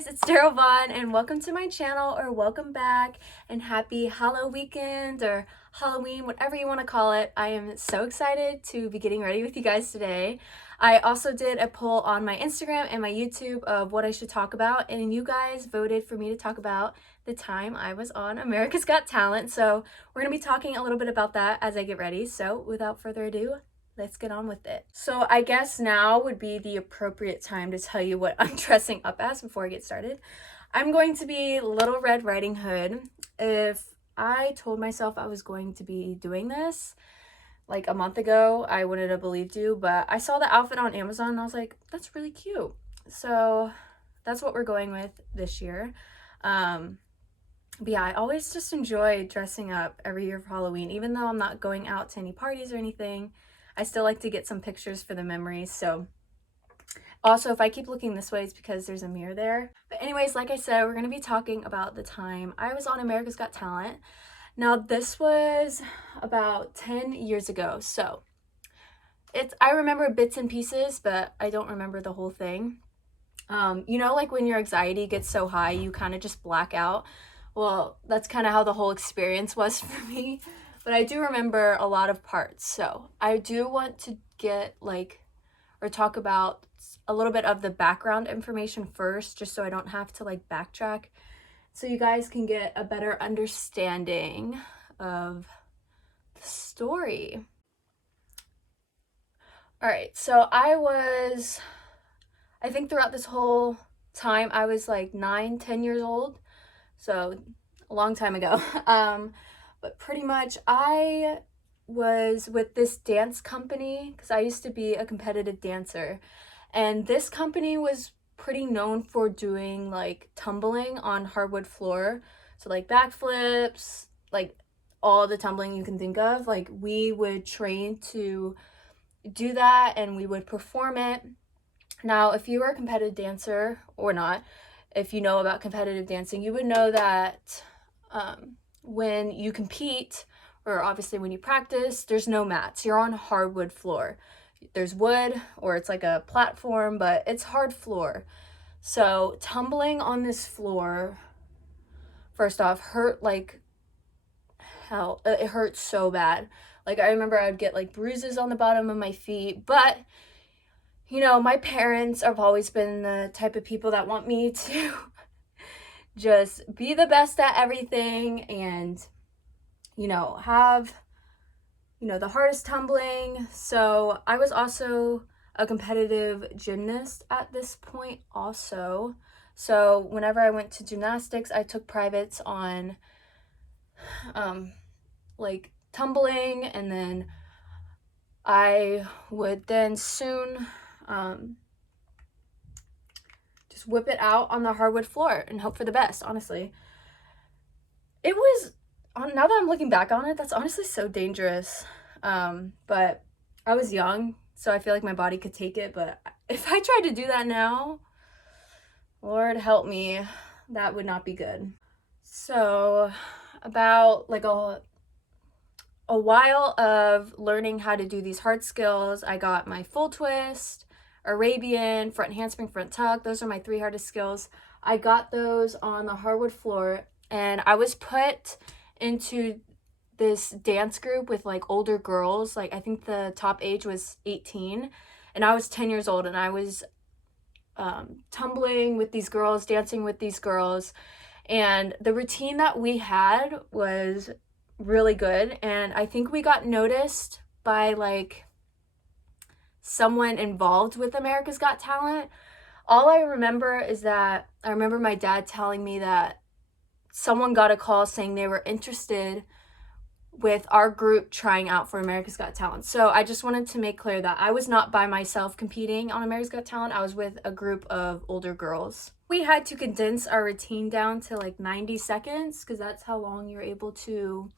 guys, it's Daryl-Von and welcome to my channel, or welcome back, and happy Halloween weekend or Halloween, whatever you want to call it. I am so excited to be getting ready with you guys today. I also did a poll on my Instagram and my YouTube of what I should talk about, and you guys voted for me to talk about the time I was on America's Got Talent. So we're going to be talking a little bit about that as I get ready. So without further ado, let's get on with it. So I guess now would be the appropriate time to tell you what I'm dressing up as before I get started. I'm going to be Little Red Riding Hood. If I told myself I was going to be doing this like a month ago, I wouldn't have believed you, but I saw the outfit on Amazon and I was like, that's really cute. So that's what we're going with this year. But yeah, I always just enjoy dressing up every year for Halloween, even though I'm not going out to any parties or anything. I still like to get some pictures for the memories. So also, if I keep looking this way, it's because there's a mirror there. But anyways, like I said, we're going to be talking about the time I was on America's Got Talent. Now, this was about 10 years ago. So I remember bits and pieces, but I don't remember the whole thing. You know, like when your anxiety gets so high, you kind of just black out. Well, that's kind of how the whole experience was for me. But I do remember a lot of parts. So I do want to talk about a little bit of the background information first, just so I don't have to backtrack, so you guys can get a better understanding of the story. All right, so I think throughout this whole time, I was like 9-10 years old. So a long time ago. But pretty much I was with this dance company because I used to be a competitive dancer. And this company was pretty known for doing tumbling on hardwood floor. So backflips, all the tumbling you can think of. We would train to do that and we would perform it. Now, if you were a competitive dancer or not, if you know about competitive dancing, you would know that when you compete, or obviously when you practice, there's no mats. You're on hardwood floor. There's wood, or it's like a platform, but it's hard floor. So tumbling on this floor, first off, hurt like hell. It hurt so bad. I remember I'd get bruises on the bottom of my feet, but you know, my parents have always been the type of people that want me to just be the best at everything and, have, the hardest tumbling. So I was also a competitive gymnast at this point also. So whenever I went to gymnastics, I took privates on, tumbling, and then I would then soon just whip it out on the hardwood floor and hope for the best. Honestly, it was, now that I'm looking back on it, that's honestly so dangerous. But I was young, so I feel like my body could take it. But if I tried to do that now, Lord help me, that would not be good. So about a while of learning how to do these hard skills, I got my full twist, Arabian, front handspring, front tuck. Those are my 3 hardest skills. I got those on the hardwood floor, and I was put into this dance group with older girls. I think the top age was 18, and I was 10 years old, and I was tumbling with these girls, dancing with these girls, and the routine that we had was really good. And I think we got noticed by someone involved with America's Got Talent. All I remember is that I remember my dad telling me that someone got a call saying they were interested with our group trying out for America's Got Talent. So I just wanted to make clear that I was not by myself competing on America's Got Talent. I was with a group of older girls. We had to condense our routine down to 90 seconds because that's how long you're able to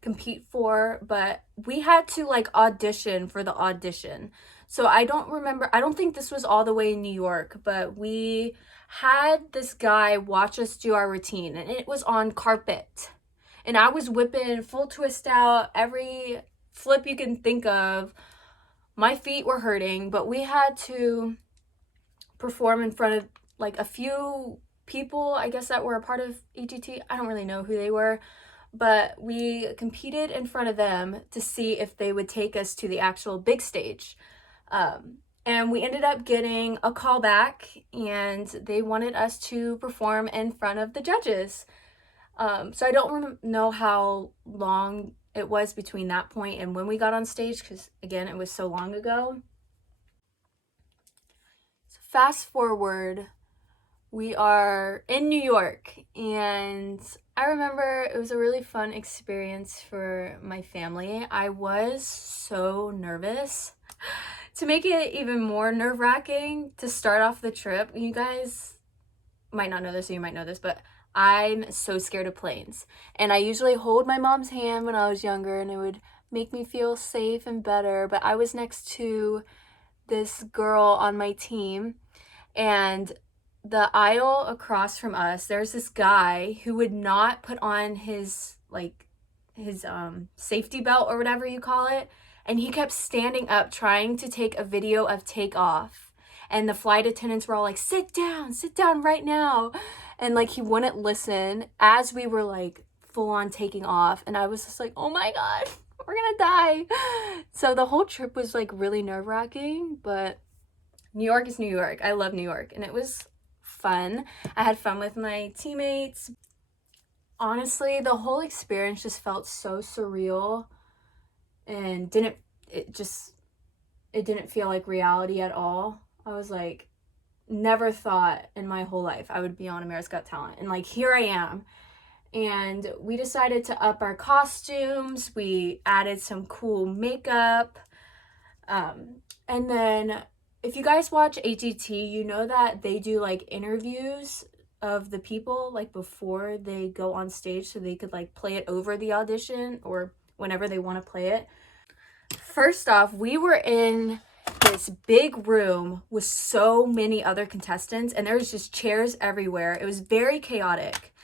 compete for, but we had to audition for the audition. So I don't think this was all the way in New York, but we had this guy watch us do our routine, and it was on carpet, and I was whipping full twist out, every flip you can think of. My feet were hurting, but we had to perform in front of like a few people, I guess, that were a part of AGT. I don't really know who they were, but we competed in front of them to see if they would take us to the actual big stage. And we ended up getting a call back, and they wanted us to perform in front of the judges. So I don't know how long it was between that point and when we got on stage, because again, it was so long ago. So fast forward, we are in New York, and I remember it was a really fun experience for my family. I was so nervous. To make it even more nerve-wracking, to start off the trip, you guys might not know this, or you might know this, but I'm so scared of planes. And I usually hold my mom's hand when I was younger, and it would make me feel safe and better. But I was next to this girl on my team, and the aisle across from us, there's this guy who would not put on his safety belt or whatever you call it, and he kept standing up trying to take a video of takeoff, and the flight attendants were all like, sit down right now, and like he wouldn't listen as we were like full on taking off. And I was just like, oh my god, we're gonna die. So the whole trip was like really nerve-wracking, but New York is New York. I love New York, and it was fun. I had fun with my teammates. Honestly, the whole experience just felt so surreal, and it didn't feel like reality at all. I was like, never thought in my whole life I would be on America's Got Talent, and like here I am. And we decided to up our costumes. We added some cool makeup, and then if you guys watch AGT, you know that they do like interviews of the people like before they go on stage, so they could like play it over the audition or whenever they want to play it. First off, we were in this big room with so many other contestants, and there was just chairs everywhere. It was very chaotic.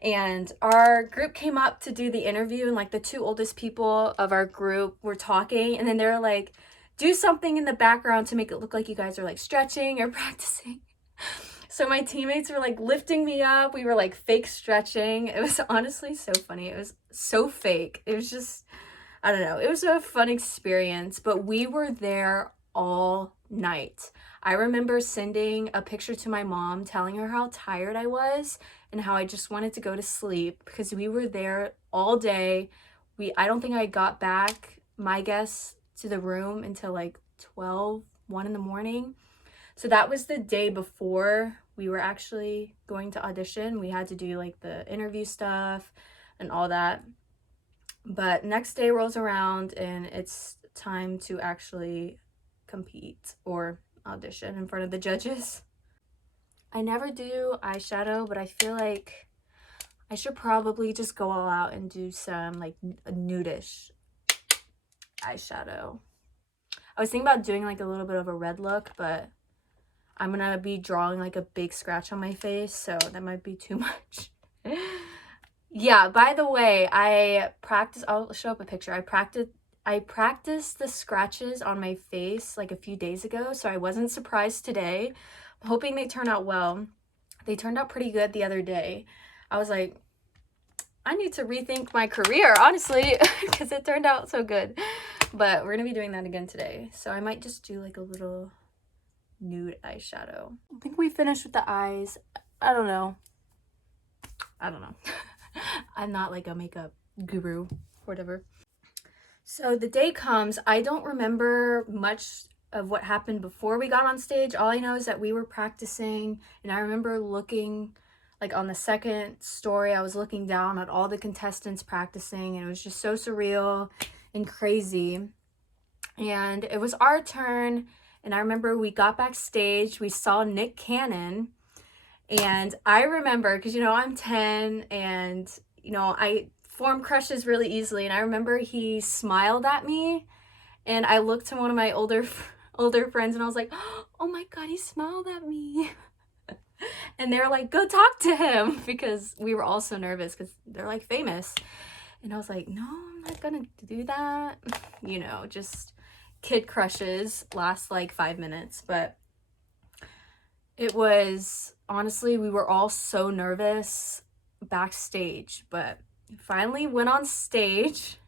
And our group came up to do the interview, and like the two oldest people of our group were talking, and then they're like, do something in the background to make it look like you guys are like stretching or practicing. So my teammates were like lifting me up. We were like fake stretching. It was honestly so funny. It was so fake. It was just, I don't know. It was a fun experience, but we were there all night. I remember sending a picture to my mom telling her how tired I was and how I just wanted to go to sleep, because we were there all day. I don't think I got back, my guess, to the room until like 1 in the morning. So that was the day before we were actually going to audition. We had to do like the interview stuff and all that. But next day rolls around, and it's time to actually compete or audition in front of the judges. I never do eyeshadow, but I feel like I should probably just go all out and do some like a nudish eyeshadow. I was thinking about doing like a little bit of a red look, but I'm gonna be drawing like a big scratch on my face, so that might be too much. Yeah, by the way, I'll show up a picture. I practiced the scratches on my face like a few days ago, so I wasn't surprised today. I'm hoping they turn out well. They turned out pretty good the other day. I was like, I need to rethink my career, honestly, because it turned out so good. But we're gonna be doing that again today, so I might just do like a little nude eyeshadow. I think we finished with the eyes. I don't know. I'm not like a makeup guru or whatever. So the day comes. I don't remember much of what happened before we got on stage. All I know is that we were practicing, and I remember looking like on the second story, I was looking down at all the contestants practicing, and it was just so surreal and crazy. And it was our turn, and I remember we got backstage, we saw Nick Cannon, and I remember, because I'm 10, and I form crushes really easily, and I remember he smiled at me, and I looked to one of my older friends, and I was like, oh my god, he smiled at me. And they're like, go talk to him, because we were all so nervous because they're like famous. And I was like, no, I'm not gonna do that. Just kid crushes last like 5 minutes. But It was, honestly, we were all so nervous backstage, but finally went on stage.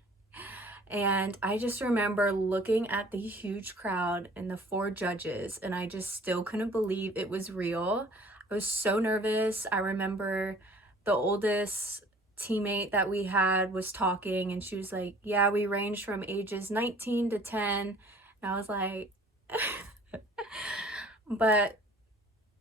And I just remember looking at the huge crowd and the 4 judges, and I just still couldn't believe it was real. I was so nervous. I remember the oldest teammate that we had was talking, and she was like, yeah, we ranged from ages 19 to 10. And I was like, but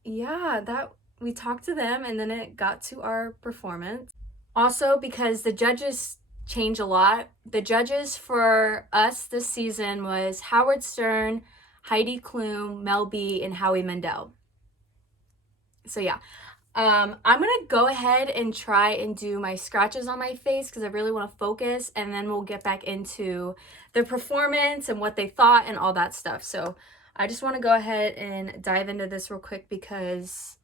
yeah, that we talked to them, and then it got to our performance. Also, because the judges change a lot, the judges for us this season was Howard Stern, Heidi Klum, Mel B, and Howie Mandel. So yeah, I'm gonna go ahead and try and do my scratches on my face because I really want to focus, and then we'll get back into the performance and what they thought and all that stuff. So I just want to go ahead and dive into this real quick because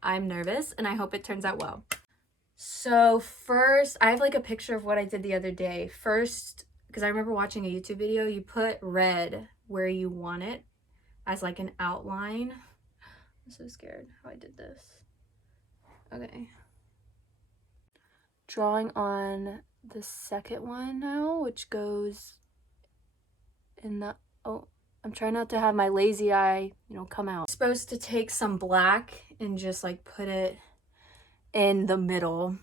I'm nervous and I hope it turns out well. So first, I have like a picture of what I did the other day. First, because I remember watching a YouTube video, you put red where you want it as like an outline. I'm so scared how I did this. Okay. Drawing on the second one now, which goes in the, oh, I'm trying not to have my lazy eye, come out. I'm supposed to take some black and just like put it in the middle.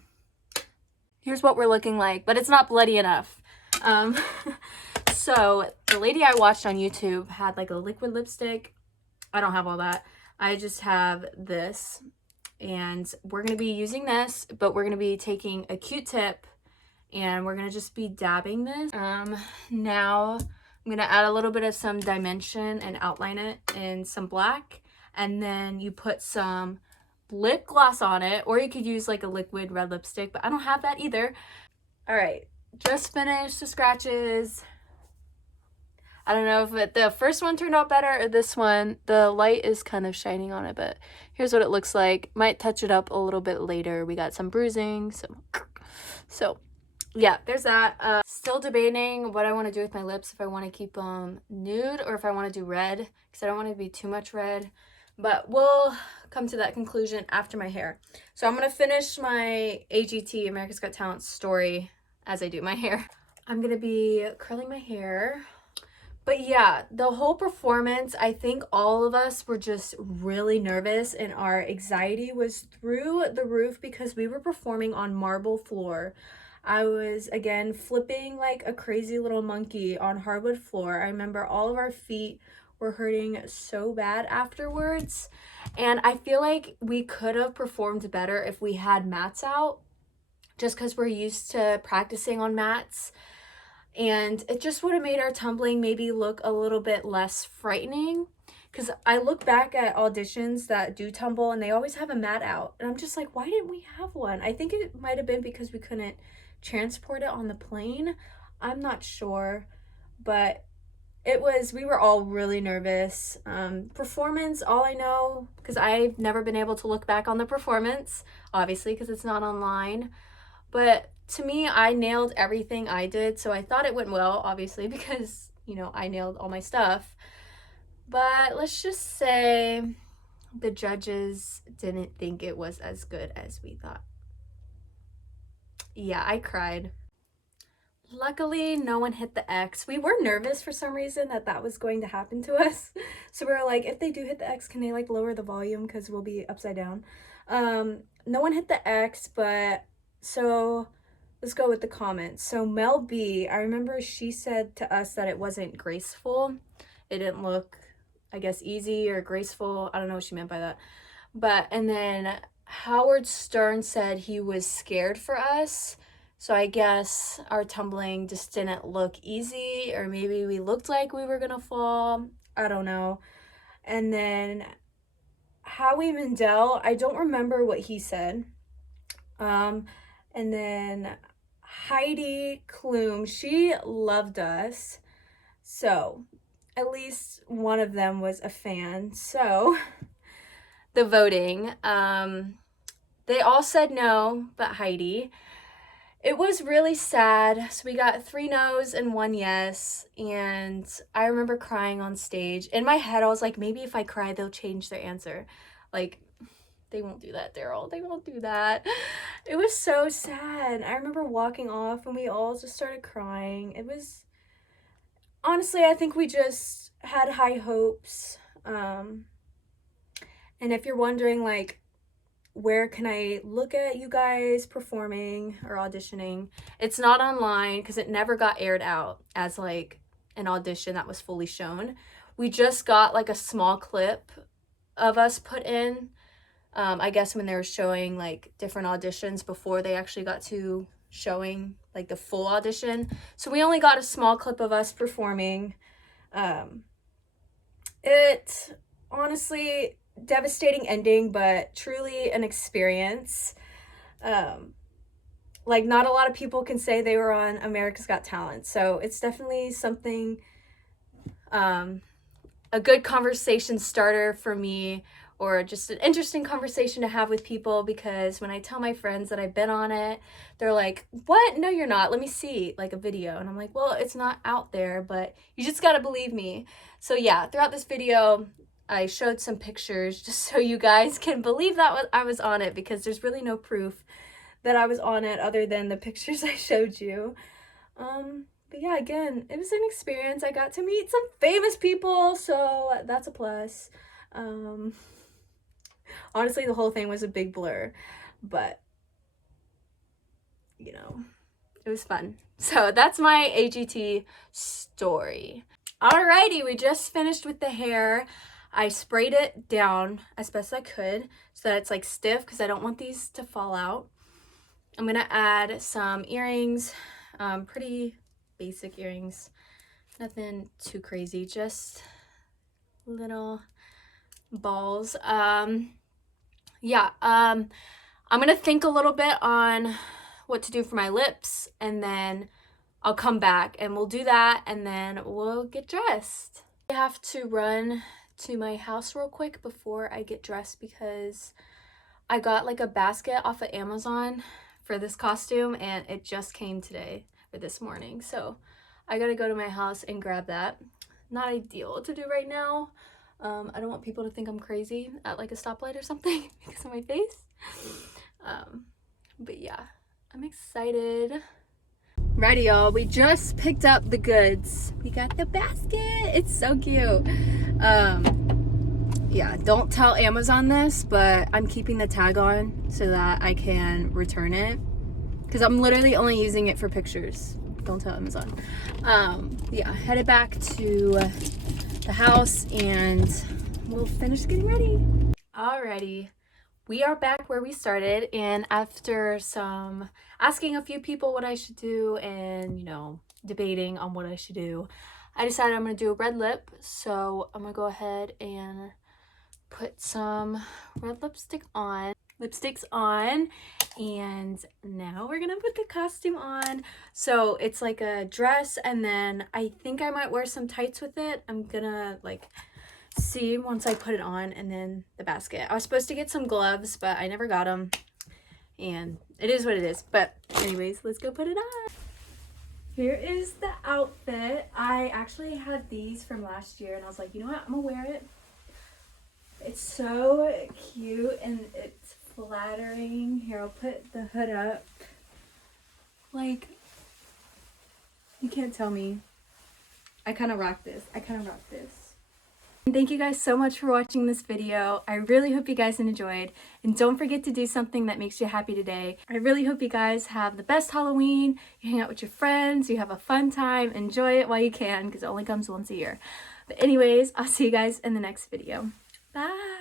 Here's what we're looking like, but it's not bloody enough. So the lady I watched on YouTube had like a liquid lipstick. I don't have all that. I just have this, and we're going to be using this, but we're going to be taking a Q-tip and we're going to just be dabbing this. Now I'm going to add a little bit of some dimension and outline it in some black, and then you put some lip gloss on it, or you could use like a liquid red lipstick, but I don't have that either. All right, just finished the scratches. I don't know if the first one turned out better or this one. The light is kind of shining on it, but here's what it looks like. Might touch it up a little bit later. We got some bruising, so yeah, there's that. Still debating what I want to do with my lips, if I want to keep them nude or if I want to do red, because I don't want to be too much red. But we'll come to that conclusion after my hair. So I'm going to finish my AGT, America's Got Talent story, as I do my hair. I'm going to be curling my hair. But yeah, the whole performance, I think all of us were just really nervous, and our anxiety was through the roof because we were performing on marble floor. I was, again, flipping like a crazy little monkey on hardwood floor. I remember all of our feet were hurting so bad afterwards, and I feel like we could have performed better if we had mats out, just because we're used to practicing on mats, and it just would have made our tumbling maybe look a little bit less frightening. Because I look back at auditions that do tumble and they always have a mat out, and I'm just like, why didn't we have one? I think it might have been because we couldn't transport it on the plane. I'm not sure, but we were all really nervous. Performance, all I know, because I've never been able to look back on the performance, obviously, because it's not online. But to me, I nailed everything I did, so I thought it went well, obviously, because, I nailed all my stuff. But let's just say the judges didn't think it was as good as we thought. Yeah, I cried. Luckily, no one hit the X. We were nervous for some reason that was going to happen to us. So we were like, if they do hit the X, can they like lower the volume because we'll be upside down? No one hit the X, but so let's go with the comments. So Mel B, I remember she said to us that it wasn't graceful. It didn't look, I guess, easy or graceful. I don't know what she meant by that. And then Howard Stern said he was scared for us. So I guess our tumbling just didn't look easy, or maybe we looked like we were gonna fall. I don't know. And then Howie Mandel, I don't remember what he said. And then Heidi Klum, she loved us. So at least one of them was a fan. So the voting, they all said no, but Heidi. It was really sad. So we got 3 no's and 1 yes. And I remember crying on stage. In my head, I was like, maybe if I cry, they'll change their answer. Like, they won't do that, Daryl. They won't do that. It was so sad. I remember walking off and we all just started crying. It was, honestly, I think we just had high hopes. And if you're wondering, like, where can I look at you guys performing or auditioning, it's not online because it never got aired out as like an audition that was fully shown. We just got like a small clip of us put in, I guess when they were showing like different auditions before they actually got to showing like the full audition. So we only got a small clip of us performing. It honestly, devastating ending, but truly an experience. Like, not a lot of people can say they were on America's Got Talent, so it's definitely something, a good conversation starter for me, or just an interesting conversation to have with people, because when I tell my friends that I've been on it, they're like, what? No, you're not. Let me see like a video. And I'm like, well, it's not out there, but you just gotta believe me. So yeah, throughout this video, I showed some pictures just so you guys can believe that I was on it, because there's really no proof that I was on it other than the pictures I showed you. But yeah, again, it was an experience. I got to meet some famous people, so that's a plus. Honestly, the whole thing was a big blur, but you know, it was fun. So that's my AGT story. Alrighty, we just finished with the hair. I sprayed it down as best I could so that it's like stiff, because I don't want these to fall out. I'm gonna add some earrings, pretty basic earrings, nothing too crazy, just little balls. Yeah, I'm gonna think a little bit on what to do for my lips, and then I'll come back and we'll do that, and then we'll get dressed. I have to run to my house real quick before I get dressed, because I got like a basket off of Amazon for this costume, and it just came today or this morning, so I gotta go to my house and grab that. Not ideal to do right now. I don't want people to think I'm crazy at like a stoplight or something because of my face. But yeah, I'm excited. Ready, y'all. We just picked up the goods. We got the basket. It's so cute. Yeah, don't tell Amazon this, but I'm keeping the tag on so that I can return it, because I'm literally only using it for pictures. Don't tell Amazon. Yeah, headed back to the house and we'll finish getting ready. Alrighty, we are back where we started, and after some asking a few people what I should do and, you know, debating on what I should do, I decided I'm gonna do a red lip. So I'm gonna go ahead and put some red lipsticks on, and now we're gonna put the costume on. So it's like a dress, and then I think I might wear some tights with it. I'm gonna like see once I put it on, and then the basket. I was supposed to get some gloves, but I never got them, and it is what it is. But anyways, let's go put it on. Here is the outfit. I actually had these from last year, and I was like, you know what, I'm gonna wear it. It's so cute and it's flattering. Here, I'll put the hood up. Like, you can't tell me. I kind of rock this. And thank you guys so much for watching this video. I really hope you guys enjoyed. And don't forget to do something that makes you happy today. I really hope you guys have the best Halloween. You hang out with your friends. You have a fun time. Enjoy it while you can, because it only comes once a year. But anyways, I'll see you guys in the next video. Bye!